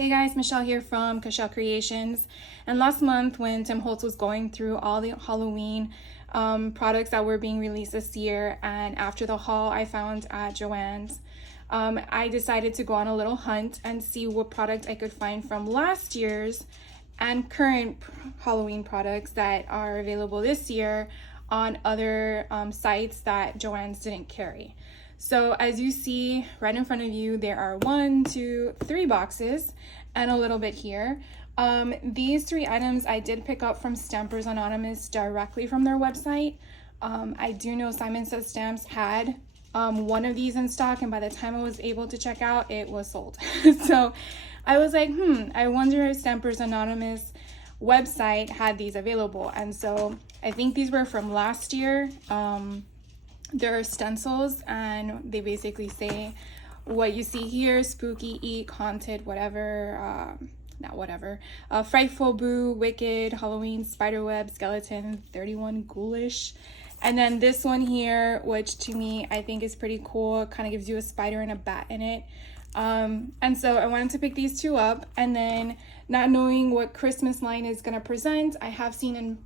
Hey guys, Michelle here from Cashel Creations. And last month when Tim Holtz was going through all the Halloween products that were being released this year, and after the haul I found at Joann's, I decided to go on a little hunt and see what product I could find from last year's and current Halloween products that are available this year on other sites that Joann's didn't carry. So as you see right in front of you, there are 1, 2, 3 boxes and a little bit here. These 3 items I did pick up from Stampers Anonymous directly from their website. I do know Simon Says Stamps had one of these in stock, and by the time I was able to check out, it was sold. So I was like, I wonder if Stampers Anonymous website had these available. And so I think these were from last year. There are stencils, and they basically say what you see here: spooky, eek, haunted, whatever, not whatever, frightful, boo, wicked, Halloween, spiderweb, skeleton, 31, ghoulish. And then this one here, which to me I think is pretty cool, kind of gives you a spider and a bat in it. And so I wanted to pick these 2 up, and then not knowing what Christmas line is going to present, I have seen in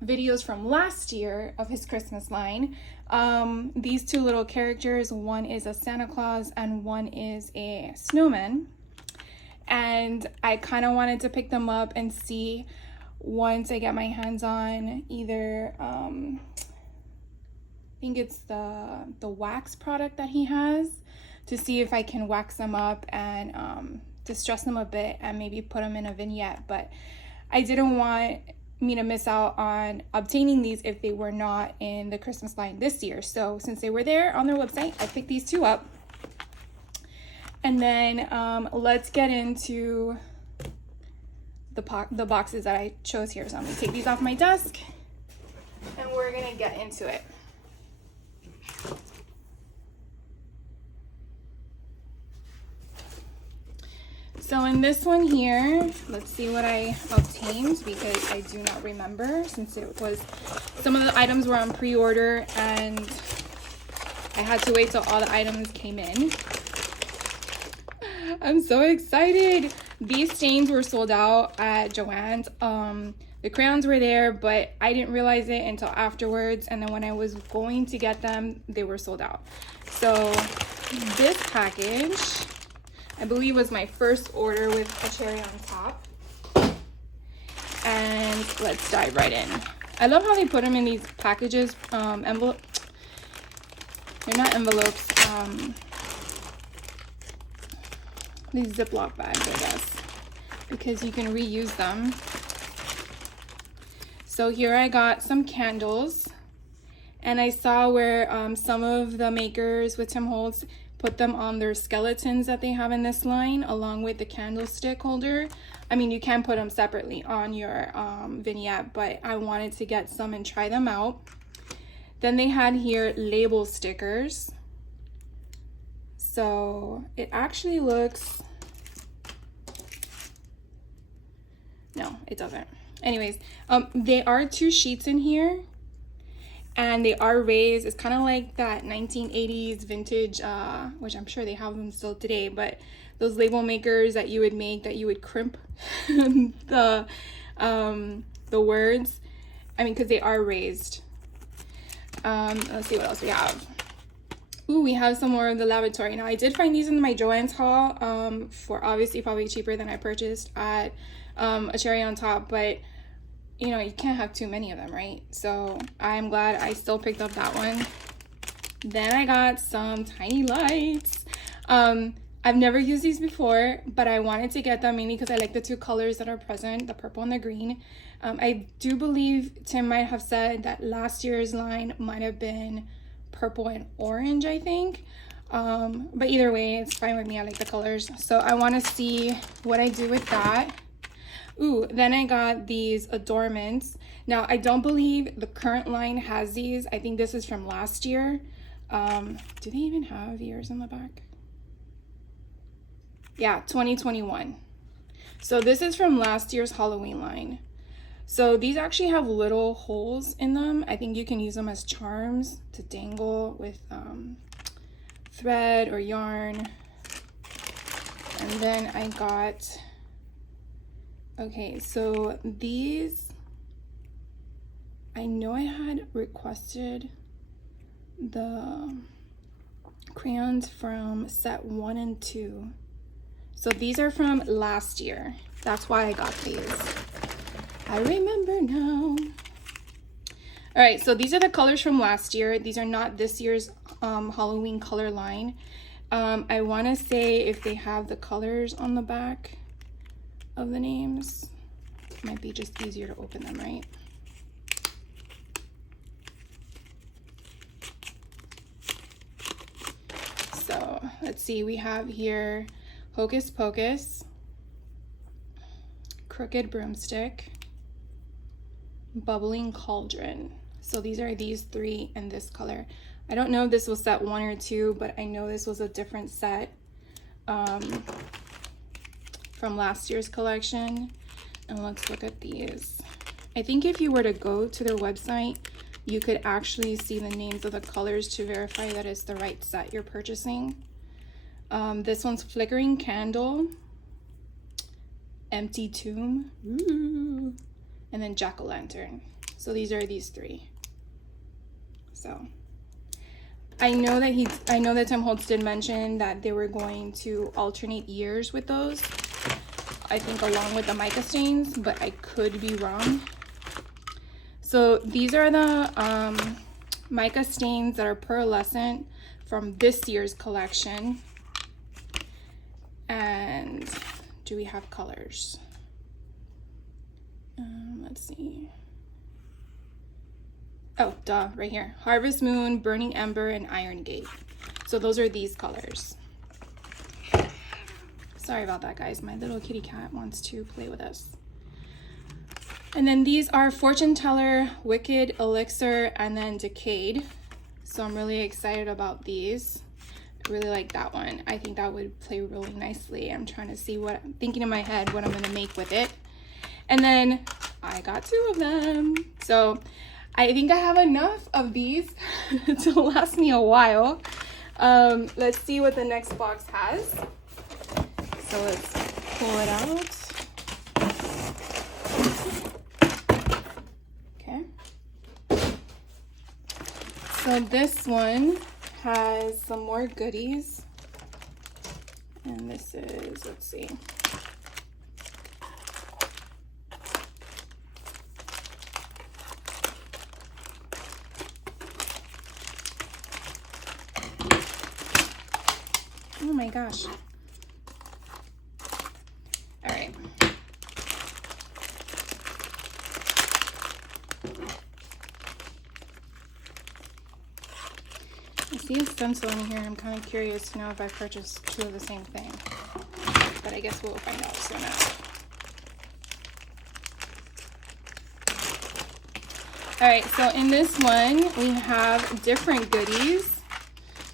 videos from last year of his Christmas line these 2 little characters. One is a Santa Claus and one is a snowman, and I kind of wanted to pick them up and see, once I get my hands on either I think it's the wax product that he has, to see if I can wax them up and distress them a bit and maybe put them in a vignette. But I didn't want me to miss out on obtaining these if they were not in the Christmas line this year. So since they were there on their website, I picked these 2 up. And then let's get into the boxes that I chose here. So I'm gonna take these off my desk and we're gonna get into it. So in this one here, let's see what I obtained, because I do not remember, since it was, some of the items were on pre-order and I had to wait till all the items came in. I'm so excited. These stains were sold out at Joann's. The crayons were there, but I didn't realize it until afterwards, and then when I was going to get them, they were sold out. So this package, I believe, was my first order with a cherry on top. And let's dive right in. I love how they put them in these packages, envelope. They're not envelopes, these Ziploc bags, I guess, because you can reuse them. So here I got some candles, and I saw where some of the makers with Tim Holtz put them on their skeletons that they have in this line, along with the candlestick holder. I mean, you can put them separately on your vignette, but I wanted to get some and try them out. Then they had here label stickers. So it actually looks, no, it doesn't. Anyways, there are 2 sheets in here, and they are raised. It's kind of like that 1980s vintage, which I'm sure they have them still today, but those label makers that you would make, that you would crimp the words. I mean, because they are raised. Let's see what else we have. Ooh, we have some more of the lavatory. Now, I did find these in my Joann's haul for obviously probably cheaper than I purchased at a cherry on top, but you know, you can't have too many of them, right? So I'm glad I still picked up that one. Then I got some tiny lights. I've never used these before, but I wanted to get them mainly because I like the 2 colors that are present, the purple and the green. I do believe Tim might have said that last year's line might have been purple and orange, I think. But either way, it's fine with me. I like the colors. So I want to see what I do with that. Ooh, then I got these adornments. Now, I don't believe the current line has these. I think this is from last year. Do they even have ears on the back? Yeah, 2021. So this is from last year's Halloween line. So these actually have little holes in them. I think you can use them as charms to dangle with thread or yarn. And then I got, okay, so these, I know I had requested the crayons from set 1 and 2. So these are from last year. That's why I got these. I remember now. All right, so these are the colors from last year. These are not this year's Halloween color line. I want to say if they have the colors on the back of the names, it might be just easier to open them, right? So let's see, we have here Hocus Pocus, Crooked Broomstick, Bubbling Cauldron. So these are these 3 in this color. I don't know if this was set 1 or 2, but I know this was a different set from last year's collection. And let's look at these. I think if you were to go to their website, you could actually see the names of the colors to verify that it's the right set you're purchasing. This one's Flickering Candle, Empty Tomb, ooh, and then Jack-o'-lantern. So these are these 3. So I know that Tim Holtz did mention that they were going to alternate years with those, I think along with the mica stains, but I could be wrong. So these are the mica stains that are pearlescent from this year's collection. And do we have colors? Let's see. Oh, duh, right here. Harvest Moon, Burning Ember, and Iron Gate. So those are these colors. Sorry about that, guys. My little kitty cat wants to play with us. And then these are Fortune Teller, Wicked, Elixir, and then Decayed. So I'm really excited about these. I really like that one. I think that would play really nicely. I'm trying to see what I'm thinking in my head, what I'm going to make with it. And then I got 2 of them. So I think I have enough of these to last me a while. Let's see what the next box has. So let's pull it out. Okay. So this one has some more goodies. And this is, let's see. Oh my gosh. All right. I see a stencil in here. I'm kind of curious to know if I purchased 2 of the same thing. But I guess we'll find out soon enough. All right, so in this one, we have different goodies.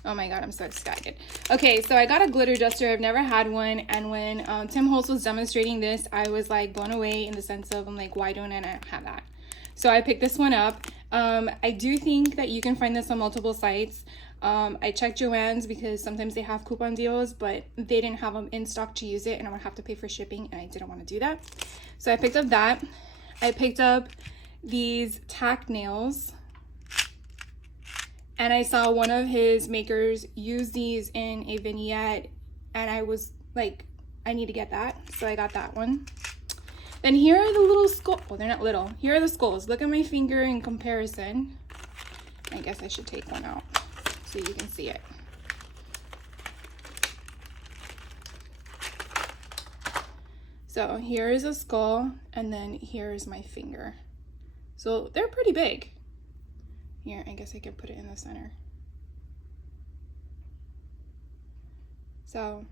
Oh my God, I'm so excited. Okay, so I got a glitter duster. I've never had one. And when Tim Holtz was demonstrating this, I was like blown away in the sense of, I'm like, why don't I have that? So I picked this one up. I do think that you can find this on multiple sites. I checked Joann's because sometimes they have coupon deals, but they didn't have them in stock to use it and I would have to pay for shipping and I didn't want to do that. So I picked up that. I picked up these tack nails. And I saw one of his makers use these in a vignette and I was like, I need to get that. So I got that one. Then here are the little skulls. Oh, they're not little. Here are the skulls. Look at my finger in comparison. I guess I should take one out so you can see it. So here is a skull and then here is my finger. So they're pretty big. Here, I guess I could put it in the center. So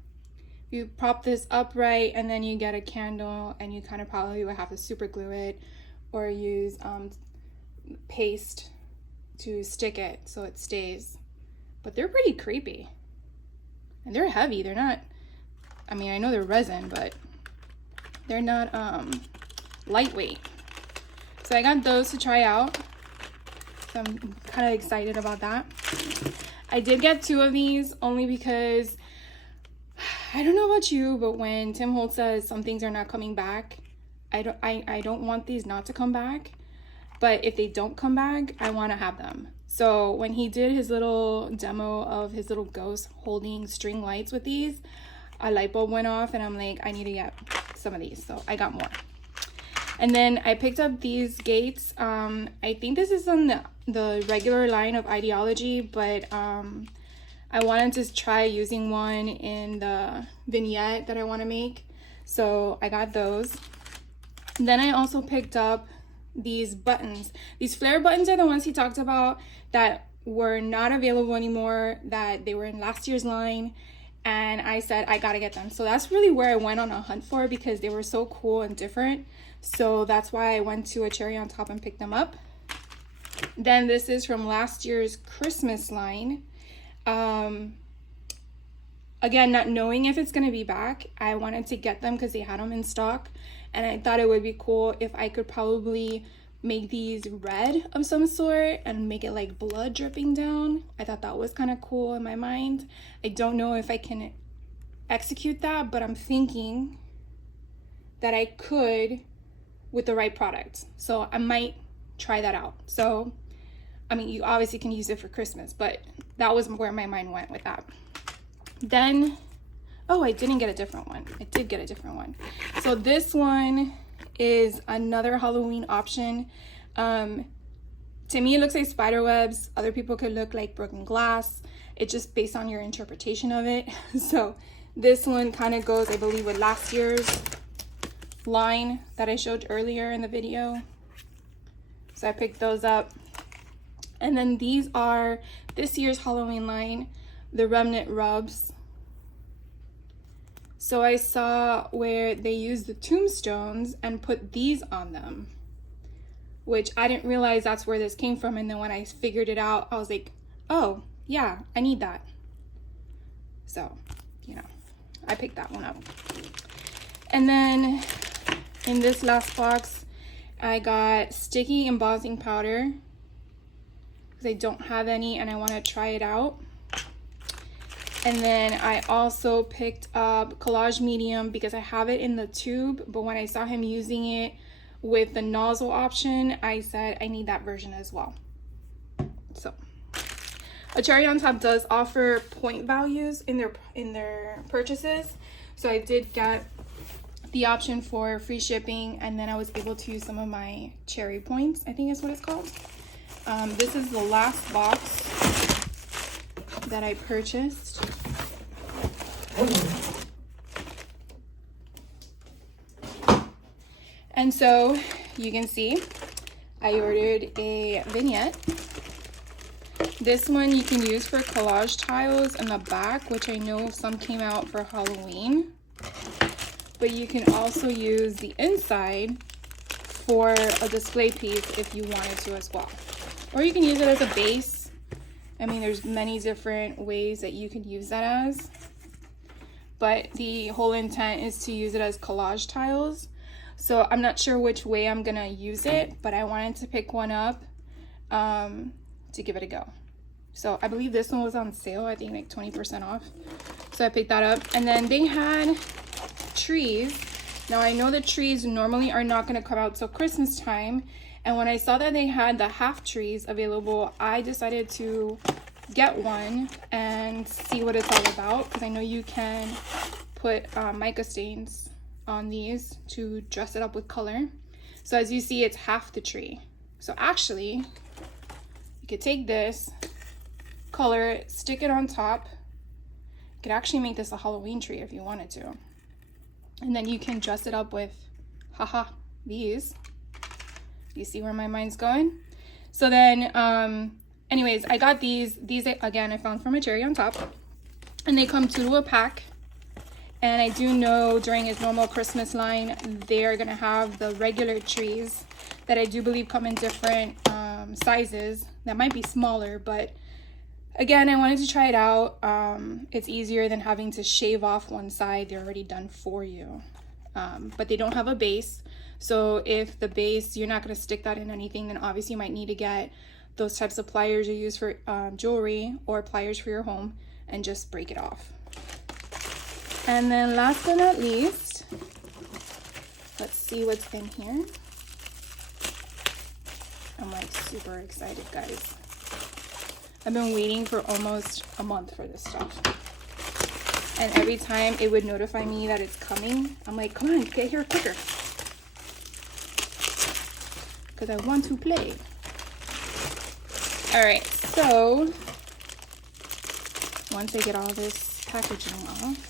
you prop this upright and then you get a candle and you kind of probably would have to super glue it or use paste to stick it so it stays. But they're pretty creepy. And they're heavy. They're not, I mean, I know they're resin, but they're not lightweight. So I got those to try out. So I'm kind of excited about that. I did get 2 of these only because I don't know about you, but when Tim Holtz says some things are not coming back, I don't want these not to come back. But if they don't come back, I want to have them. So when he did his little demo of his little ghost holding string lights with these, a light bulb went off and I'm like, I need to get some of these. So I got more. And then I picked up these gates. I think this is on the regular line of Ideology, but I wanted to try using one in the vignette that I want to make. So I got those. And then I also picked up these buttons. These flare buttons are the ones he talked about that were not available anymore, that they were in last year's line. And I said, I gotta get them. So that's really where I went on a hunt for, because they were so cool and different. So that's why I went to a Cherry on Top and picked them up. Then this is from last year's Christmas line. Again, not knowing if it's gonna be back, I wanted to get them because they had them in stock. And I thought it would be cool if I could probably make these red of some sort and make it like blood dripping down. I thought that was kind of cool in my mind. I don't know if I can execute that, but I'm thinking that I could with the right product. So I might try that out. So, I mean, you obviously can use it for Christmas, but that was where my mind went with that. Then, oh, I didn't get a different one. I did get a different one. So this one is another Halloween option. To me, it looks like spider webs. Other people could look like broken glass. It's just based on your interpretation of it. So this one kind of goes, I believe, with last year's line that I showed earlier in the video. So I picked those up. And then these are this year's Halloween line, the Remnant Rubs. So I saw where they used the tombstones and put these on them, which I didn't realize that's where this came from. And then when I figured it out, I was like, oh yeah, I need that. So, you know, I picked that one up. And then in this last box, I got sticky embossing powder because I don't have any and I want to try it out. And then I also picked up Collage Medium because I have it in the tube, but when I saw him using it with the nozzle option, I said I need that version as well. So, a Cherry on Top does offer point values in their purchases. So I did get the option for free shipping, and then I was able to use some of my Cherry points, I think is what it's called. This is the last box that I purchased. And so you can see I ordered a vignette. This one you can use for collage tiles in the back, which I know some came out for Halloween. But you can also use the inside for a display piece if you wanted to as well. Or you can use it as a base. I mean, there's many different ways that you can use that as. But the whole intent is to use it as collage tiles. So I'm not sure which way I'm gonna use it, but I wanted to pick one up to give it a go. So I believe this one was on sale, I think like 20% off. So I picked that up. And then they had trees. Now I know the trees normally are not gonna come out till Christmas time. And when I saw that they had the half trees available, I decided to get one and see what it's all about, because I know you can put mica stains on these to dress it up with color. So as you see, it's half the tree. So actually, you could take this, color it, stick it on top. You could actually make this a Halloween tree if you wanted to. And then you can dress it up with, haha, these. You see where my mind's going? So then, anyways, I got these. These, again, I found from a Cherry on Top. And they come 2 to a pack. And I do know during his normal Christmas line, they're going to have the regular trees that I do believe come in different sizes. That might be smaller, but again, I wanted to try it out. It's easier than having to shave off one side. They're already done for you. But they don't have a base. So if the base, you're not going to stick that in anything, then obviously you might need to get those types of pliers you use for jewelry or pliers for your home and just break it off. And then last but not least, let's see what's in here. I'm like super excited, guys. I've been waiting for almost a month for this stuff. And every time it would notify me that it's coming, I'm like, come on, get here quicker. Because I want to play. All right, so once I get all this packaging off,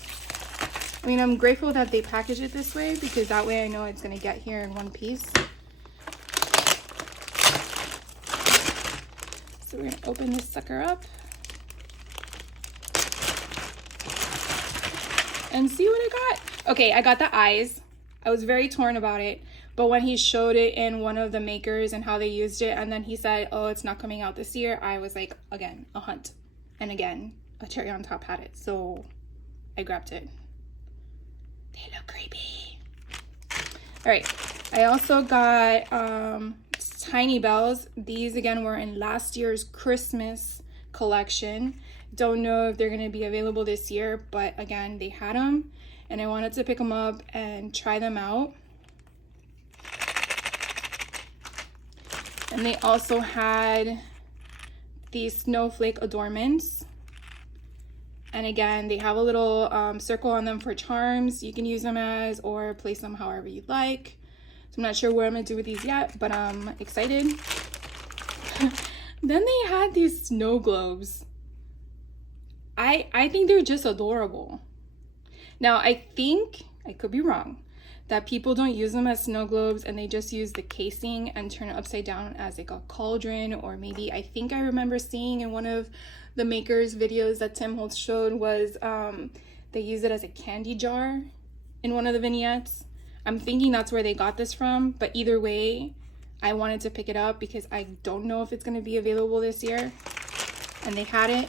I mean, I'm grateful that they package it this way because that way I know it's gonna get here in one piece. So we're gonna open this sucker up and see what I got. Okay, I got the eyes. I was very torn about it, but when he showed it in one of the makers and how they used it, and then he said, oh, it's not coming out this year, I was like, again, a hunt. And again, a cherry on top had it, so I grabbed it. They look creepy. All right, I also got tiny bells. These again were in last year's Christmas collection. Don't know if they're gonna be available this year, but again, they had them and I wanted to pick them up and try them out. And they also had these snowflake adornments. And again, they have a little circle on them for charms. You can use them as or place them however you'd like. So I'm not sure what I'm gonna do with these yet, but I'm excited. Then they had these snow globes. I think they're just adorable. Now I think, I could be wrong, that people don't use them as snow globes and they just use the casing and turn it upside down as like a cauldron, or maybe I think I remember seeing in one of the makers videos that Tim Holtz showed was they use it as a candy jar in one of the vignettes. I'm thinking that's where they got this from, but either way, I wanted to pick it up because I don't know if it's going to be available this year, and they had it.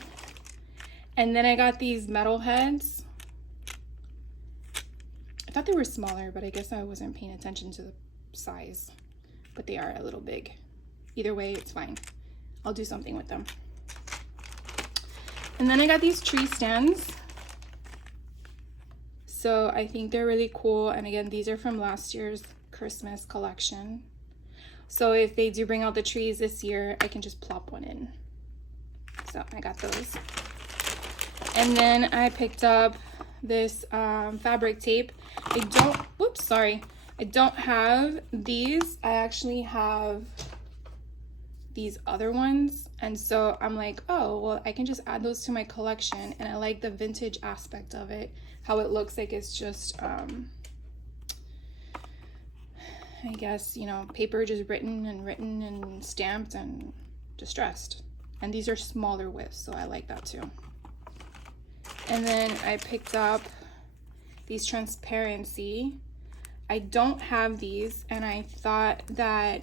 And then I got these metal heads. I thought they were smaller, but I guess I wasn't paying attention to the size, but they are a little big. Either way, it's fine. I'll do something with them. And then I got these tree stands. So I think they're really cool. And again, these are from last year's Christmas collection. So if they do bring out the trees this year, I can just plop one in. So I got those. And then I picked up this fabric tape. I don't have these. I actually have these other ones, and so I'm like, oh well, I can just add those to my collection. And I like the vintage aspect of it, how it looks like it's just I guess, you know, paper just written and stamped and distressed. And these are smaller widths, so I like that too. And then I picked up these transparency. I don't have these, and I thought that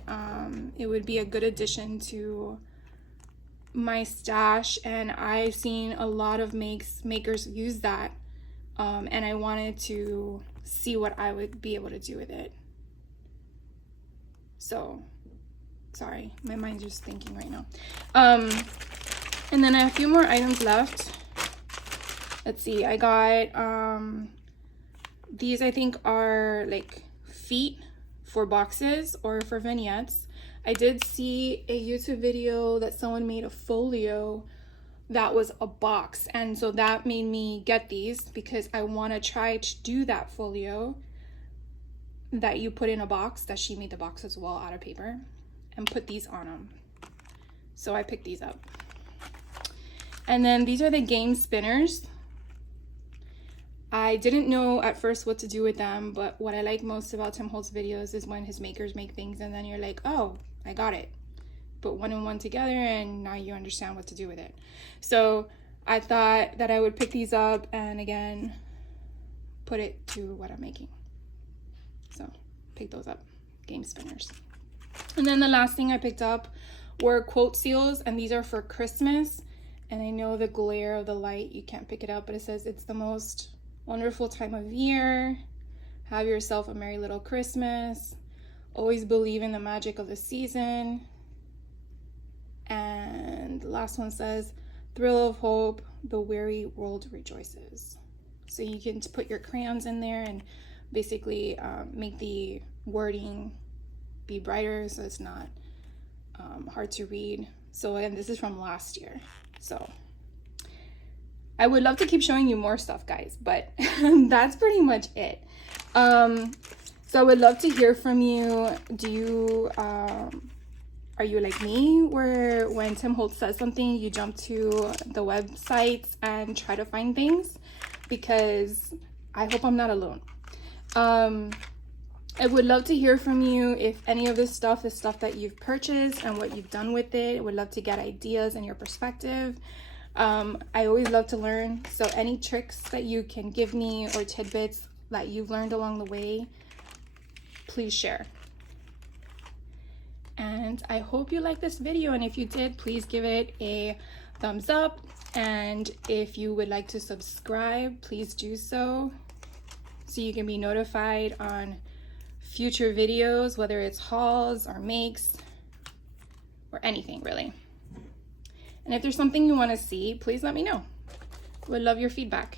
it would be a good addition to my stash, and I've seen a lot of makers use that, and I wanted to see what I would be able to do with it. So, sorry, my mind's just thinking right now. And then I have a few more items left. Let's see, I got these, I think are like feet for boxes or for vignettes. I did see a YouTube video that someone made a folio that was a box, and so that made me get these because I want to try to do that folio that you put in a box, that she made the box as well out of paper, and put these on them. So I picked these up. And then these are the game spinners. I didn't know at first what to do with them, but what I like most about Tim Holtz videos is when his makers make things and then you're like, oh, I got it. Put one and one together and now you understand what to do with it. So I thought that I would pick these up and again, put it to what I'm making. So pick those up, game spinners. And then the last thing I picked up were quote seals, and these are for Christmas. And I know the glare of the light, you can't pick it up, but it says it's the most wonderful time of year. Have yourself a merry little Christmas. Always believe in the magic of the season. And the last one says, thrill of hope, the weary world rejoices. So you can put your crayons in there and basically make the wording be brighter so it's not hard to read. So again, this is from last year. So I would love to keep showing you more stuff, guys, but that's pretty much it. So I would love to hear from you. Do you, are you like me, where when Tim Holtz says something, you jump to the websites and try to find things? Because I hope I'm not alone. I would love to hear from you if any of this stuff is stuff that you've purchased and what you've done with it. I would love to get ideas and your perspective. I always love to learn. So any tricks that you can give me or tidbits that you've learned along the way, please share. And I hope you liked this video, and if you did, please give it a thumbs up, and if you would like to subscribe, please do so you can be notified on future videos, whether it's hauls or makes or anything really. And if there's something you want to see, please let me know. Would love your feedback.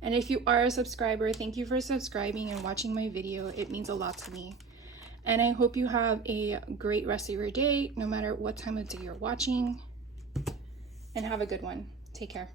And if you are a subscriber, thank you for subscribing and watching my video. It means a lot to me. And I hope you have a great rest of your day, no matter what time of day you're watching. And have a good one. Take care.